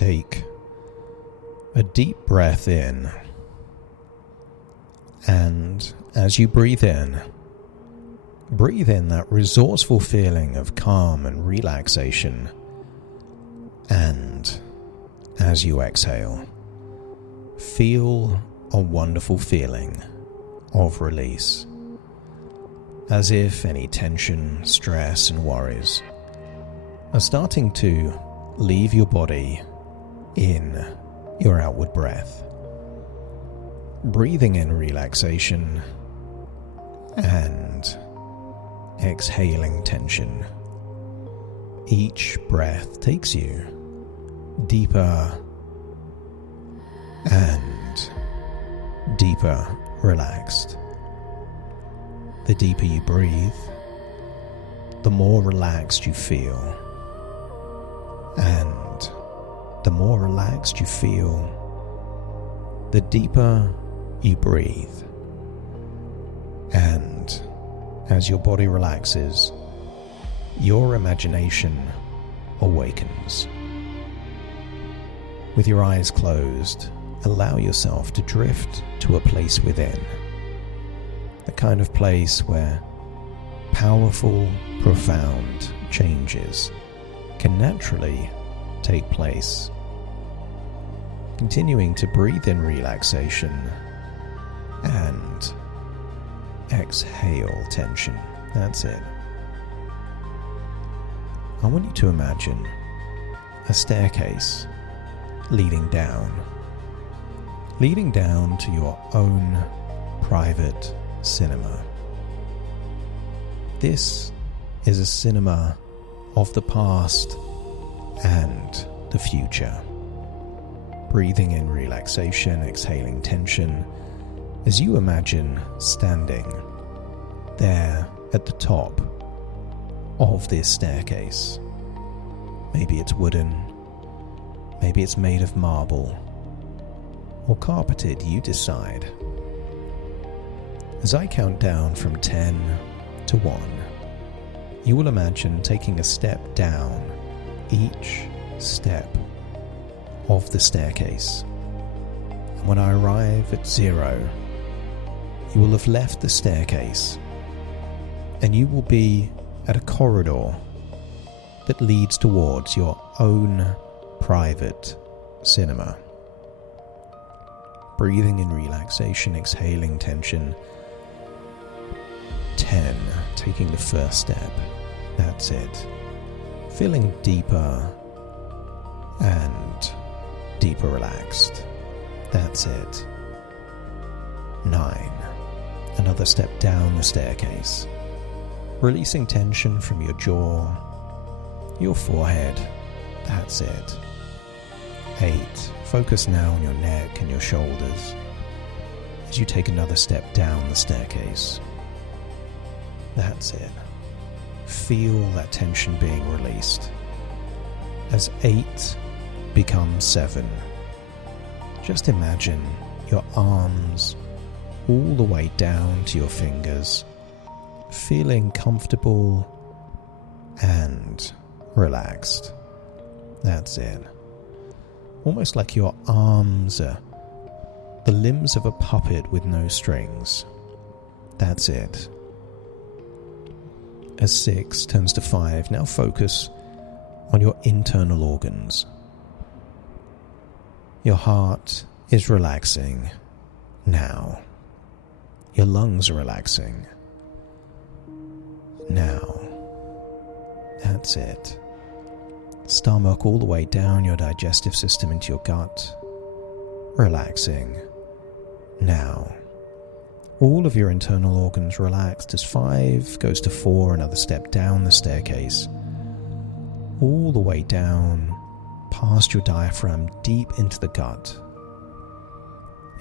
take a deep breath in, and as you breathe in that resourceful feeling of calm and relaxation, and as you exhale, feel a wonderful feeling of release, as if any tension, stress and worries are starting to leave your body in your outward breath. Breathing in relaxation and exhaling tension. Each breath takes you deeper and deeper relaxed. The deeper you breathe, the more relaxed you feel. And the more relaxed you feel, the deeper you breathe. And as your body relaxes, your imagination awakens. With your eyes closed, allow yourself to drift to a place within. The kind of place where powerful, profound changes can naturally take place. Continuing to breathe in relaxation and exhale tension. That's it. I want you to imagine a staircase leading down to your own private cinema. This is a cinema of the past and the future. Breathing in relaxation, exhaling tension, as you imagine standing there at the top of this staircase. Maybe it's wooden, maybe it's made of marble, or carpeted, you decide. As I count down from 10 to 1, you will imagine taking a step down each step of the staircase. And when I arrive at 0, you will have left the staircase and you will be at a corridor that leads towards your own private cinema. Breathing in relaxation, exhaling tension. 10, taking the first step. That's it. Feeling deeper and deeper relaxed. That's it. 9, another step down the staircase. Releasing tension from your jaw, your forehead. That's it. 8, focus now on your neck and your shoulders as you take another step down the staircase. That's it. Feel that tension being released. As 8 becomes 7, just imagine your arms all the way down to your fingers, feeling comfortable and relaxed. That's it. Almost like your arms are the limbs of a puppet with no strings. That's it. As 6 turns to 5, now focus on your internal organs. Your heart is relaxing now. Your lungs are relaxing now. That's it. Stomach all the way down your digestive system into your gut. Relaxing now. All of your internal organs relaxed as 5 goes to 4, another step down the staircase. All the way down, past your diaphragm, deep into the gut.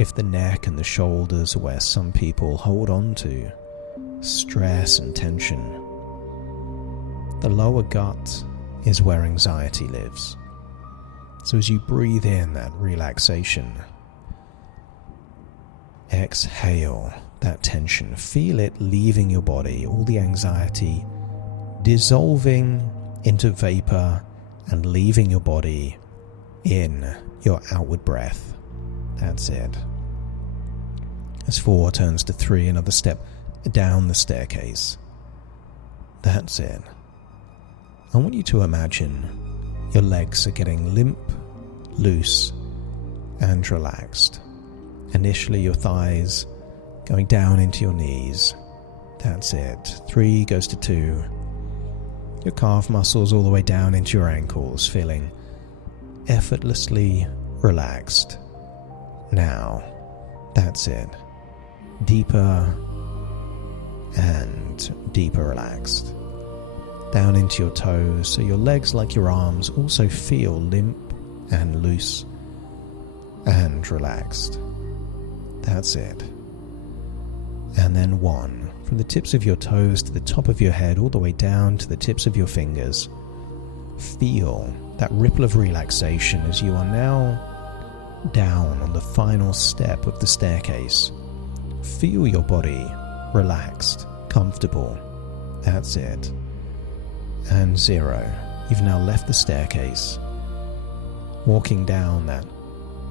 If the neck and the shoulders are where some people hold on to stress and tension, the lower gut is where anxiety lives. So as you breathe in that relaxation, exhale that tension. Feel it leaving your body, all the anxiety dissolving into vapor and leaving your body in your outward breath. That's it. As 4 turns to 3, another step down the staircase. That's it. I want you to imagine your legs are getting limp, loose, and relaxed. Initially, your thighs going down into your knees. That's it. 3 goes to 2. Your calf muscles all the way down into your ankles, feeling effortlessly relaxed. Now, that's it. Deeper and deeper relaxed. Down into your toes, so your legs, like your arms, also feel limp and loose and relaxed. That's it. And then 1, from the tips of your toes to the top of your head, all the way down to the tips of your fingers. Feel that ripple of relaxation as you are now down on the final step of the staircase. Feel your body relaxed, comfortable. That's it. And 0. You've now left the staircase, walking down that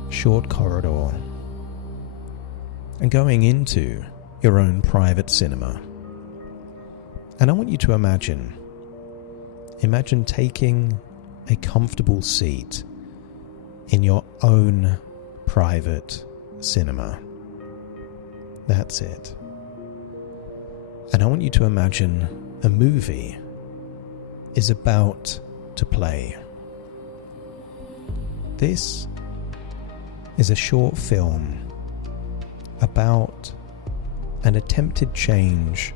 short corridor and going into your own private cinema. And I want you to imagine taking a comfortable seat in your own private cinema. That's it. And I want you to imagine a movie is about to play. This is a short film about an attempted change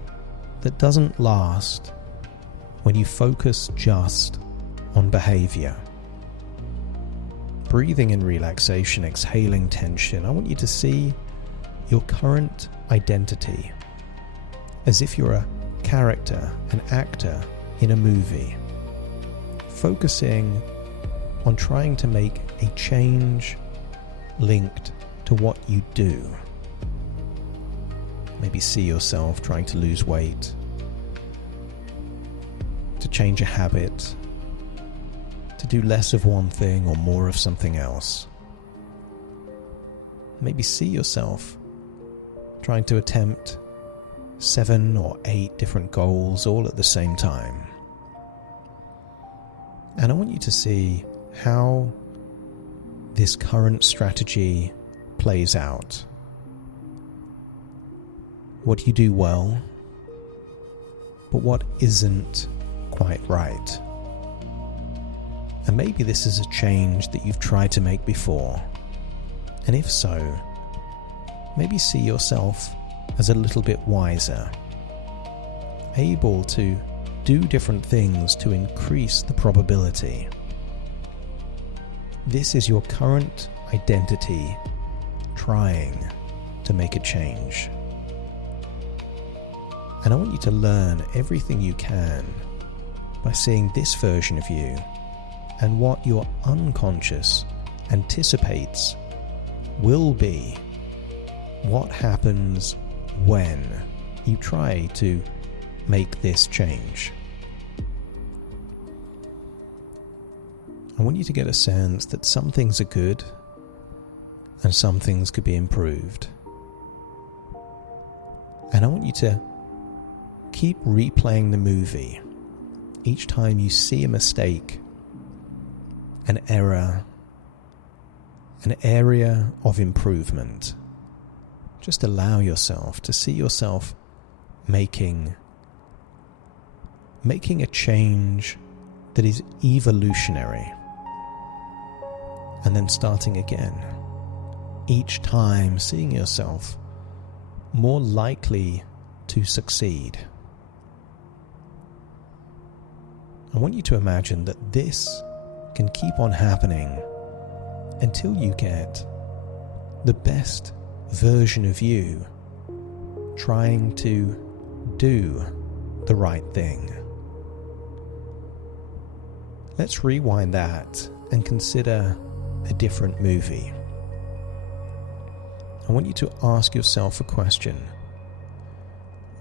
that doesn't last when you focus just on behaviour. Breathing in relaxation, exhaling tension, I want you to see your current identity as if you're a character, an actor in a movie, focusing on trying to make a change linked to what you do. Maybe see yourself trying to lose weight, to change a habit, to do less of one thing or more of something else. Maybe see yourself trying to attempt 7 or 8 different goals all at the same time. And I want you to see how this current strategy plays out. What you do well, but what isn't quite right. And maybe this is a change that you've tried to make before. And if so, maybe see yourself as a little bit wiser, able to do different things to increase the probability. This is your current identity trying to make a change. And I want you to learn everything you can by seeing this version of you and what your unconscious anticipates will be what happens when you try to make this change. I want you to get a sense that some things are good and some things could be improved. And I want you to keep replaying the movie each time you see a mistake, an error, an area of improvement. Just allow yourself to see yourself making a change that is evolutionary, and then starting again, each time seeing yourself more likely to succeed. I want you to imagine that this can keep on happening until you get the best version of you trying to do the right thing. Let's rewind that and consider a different movie. I want you to ask yourself a question.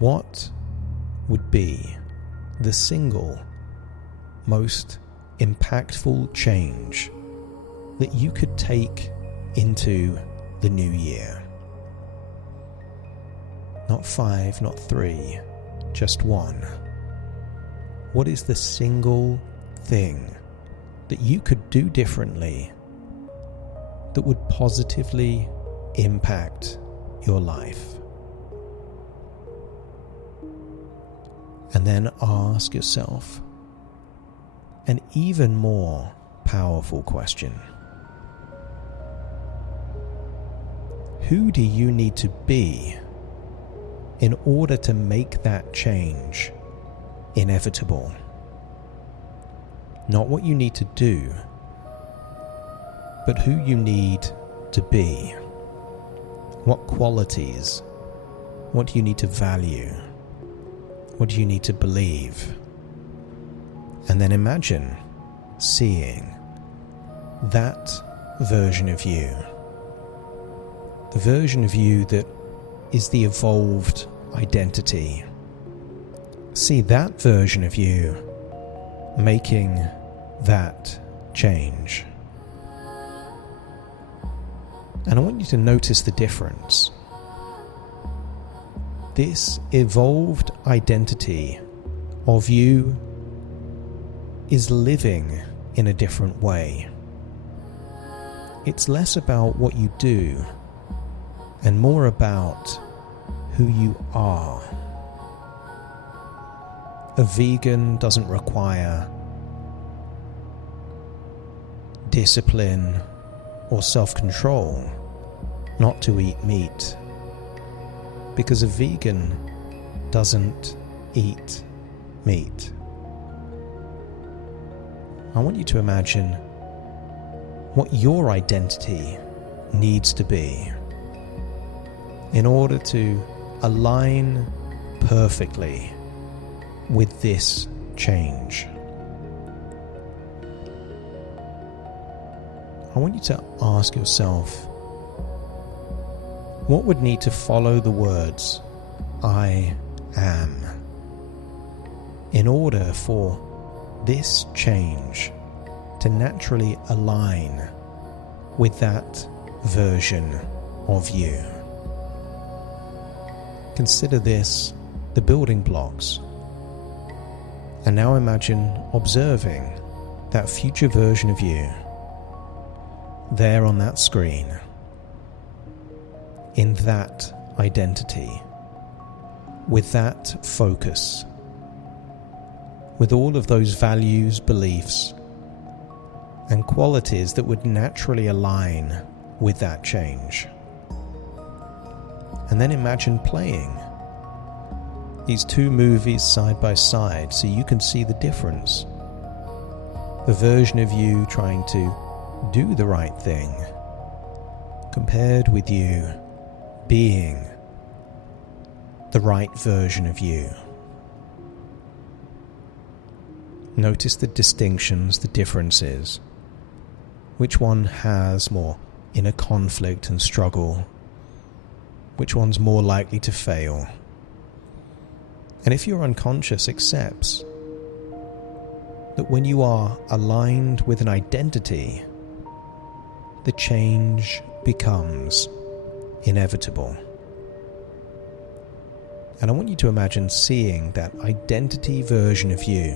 What would be the single most impactful change that you could take into the new year? Not 5, not 3, just 1. What is the single thing that you could do differently that would positively impact your life? And then ask yourself an even more powerful question. Who do you need to be in order to make that change inevitable? Not what you need to do, but who you need to be. What qualities? What do you need to value? What do you need to believe? And then imagine seeing that version of you. The version of you that is the evolved identity. See that version of you making that change. And I want you to notice the difference. This evolved identity of you is living in a different way. It's less about what you do and more about who you are. A vegan doesn't require discipline or self-control not to eat meat, because a vegan doesn't eat meat. I want you to imagine what your identity needs to be in order to align perfectly with this change. I want you to ask yourself, what would need to follow the words I am in order for this change to naturally align with that version of you? Consider this the building blocks. And now imagine observing that future version of you there on that screen, in that identity, with that focus, with all of those values, beliefs, and qualities that would naturally align with that change. And then imagine playing these two movies side by side so you can see the difference. The version of you trying to do the right thing compared with you being the right version of you. Notice the distinctions, the differences. Which one has more inner conflict and struggle? Which one's more likely to fail? And if your unconscious accepts that when you are aligned with an identity, the change becomes inevitable. And I want you to imagine seeing that identity version of you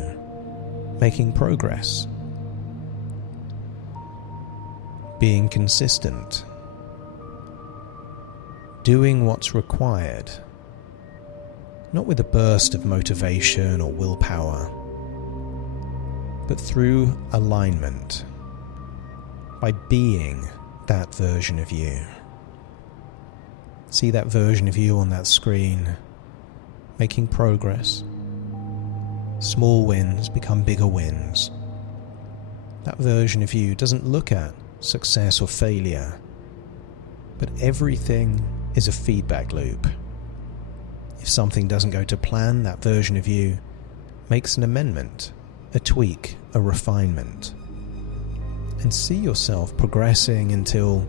making progress, being consistent, doing what's required, not with a burst of motivation or willpower, but through alignment, by being that version of you. See that version of you on that screen, making progress. Small wins become bigger wins. That version of you doesn't look at success or failure, but everything is a feedback loop. If something doesn't go to plan, that version of you makes an amendment, a tweak, a refinement. And see yourself progressing until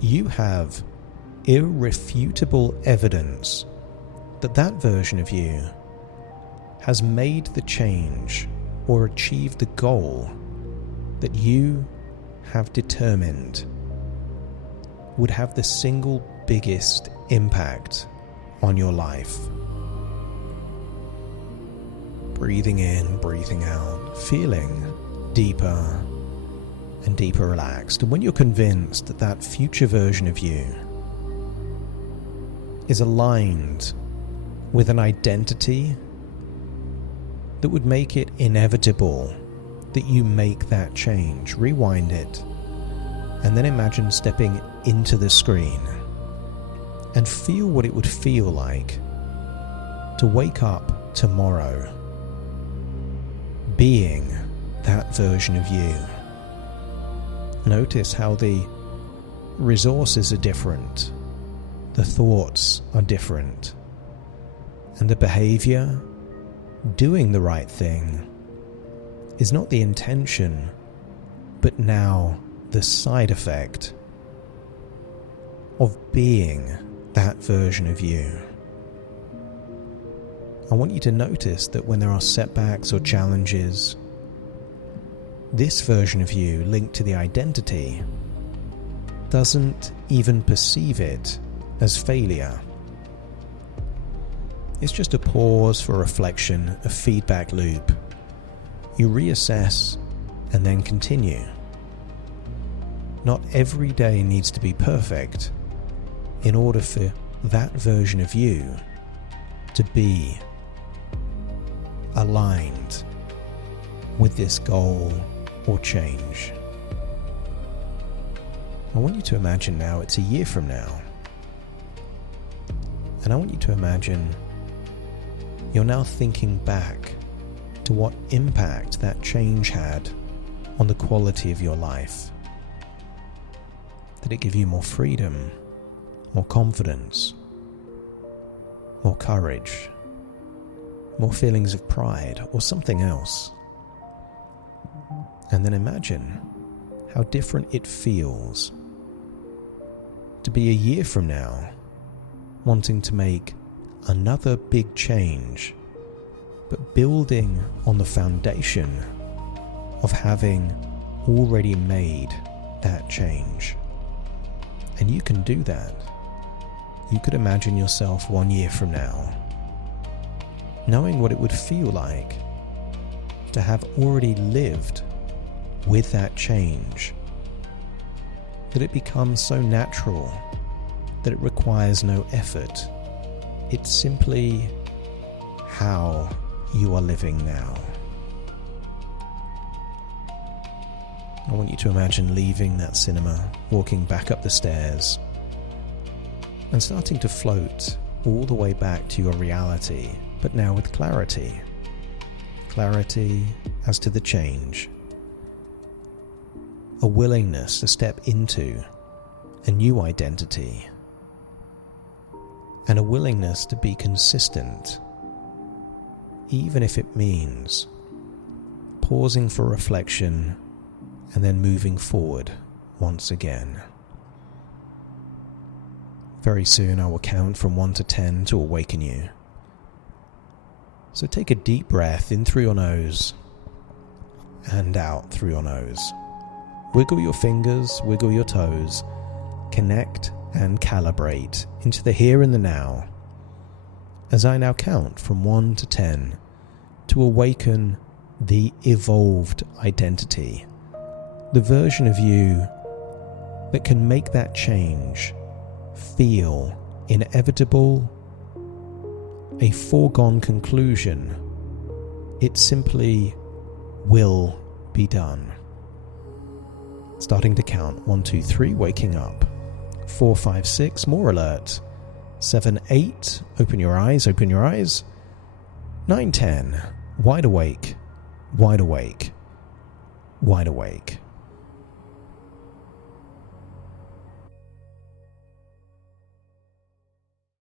you have irrefutable evidence that that version of you has made the change or achieved the goal that you have determined would have the single biggest impact on your life. Breathing in, breathing out, feeling deeper and deeper relaxed. And when you're convinced that that future version of you is aligned with an identity that would make it inevitable that you make that change, rewind it, and then imagine stepping into the screen and feel what it would feel like to wake up tomorrow being that version of you. Notice how the resources are different, the thoughts are different, and the behaviour, doing the right thing, is not the intention, but now the side effect of being that version of you. I want you to notice that when there are setbacks or challenges, this version of you linked to the identity doesn't even perceive it as failure. It's just a pause for reflection, a feedback loop. You reassess and then continue. Not every day needs to be perfect in order for that version of you to be aligned with this goal or change. I want you to imagine now it's a year from now. And I want you to imagine you're now thinking back to what impact that change had on the quality of your life. Did it give you more freedom, more confidence, more courage, more feelings of pride, or something else? And then imagine how different it feels to be a year from now wanting to make another big change, but building on the foundation of having already made that change. And you can do that. You could imagine yourself 1 year from now knowing what it would feel like to have already lived with that change, that it becomes so natural that it requires no effort. It's simply how you are living now. I want you to imagine leaving that cinema, walking back up the stairs, and starting to float all the way back to your reality, but now with clarity. Clarity as to the change. A willingness to step into a new identity. And a willingness to be consistent, even if it means pausing for reflection and then moving forward once again. Very soon I will count from 1 to 10 to awaken you. So take a deep breath in through your nose and out through your nose. Wiggle your fingers, wiggle your toes, connect and calibrate into the here and the now, as I now count from 1 to 10 to awaken the evolved identity, the version of you that can make that change feel inevitable, a foregone conclusion. It simply will be done. Starting to count 1, 2, 3, waking up. 4, 5, 6, more alert. 7, 8, open your eyes, open your eyes. 9, 10, wide awake, wide awake, wide awake.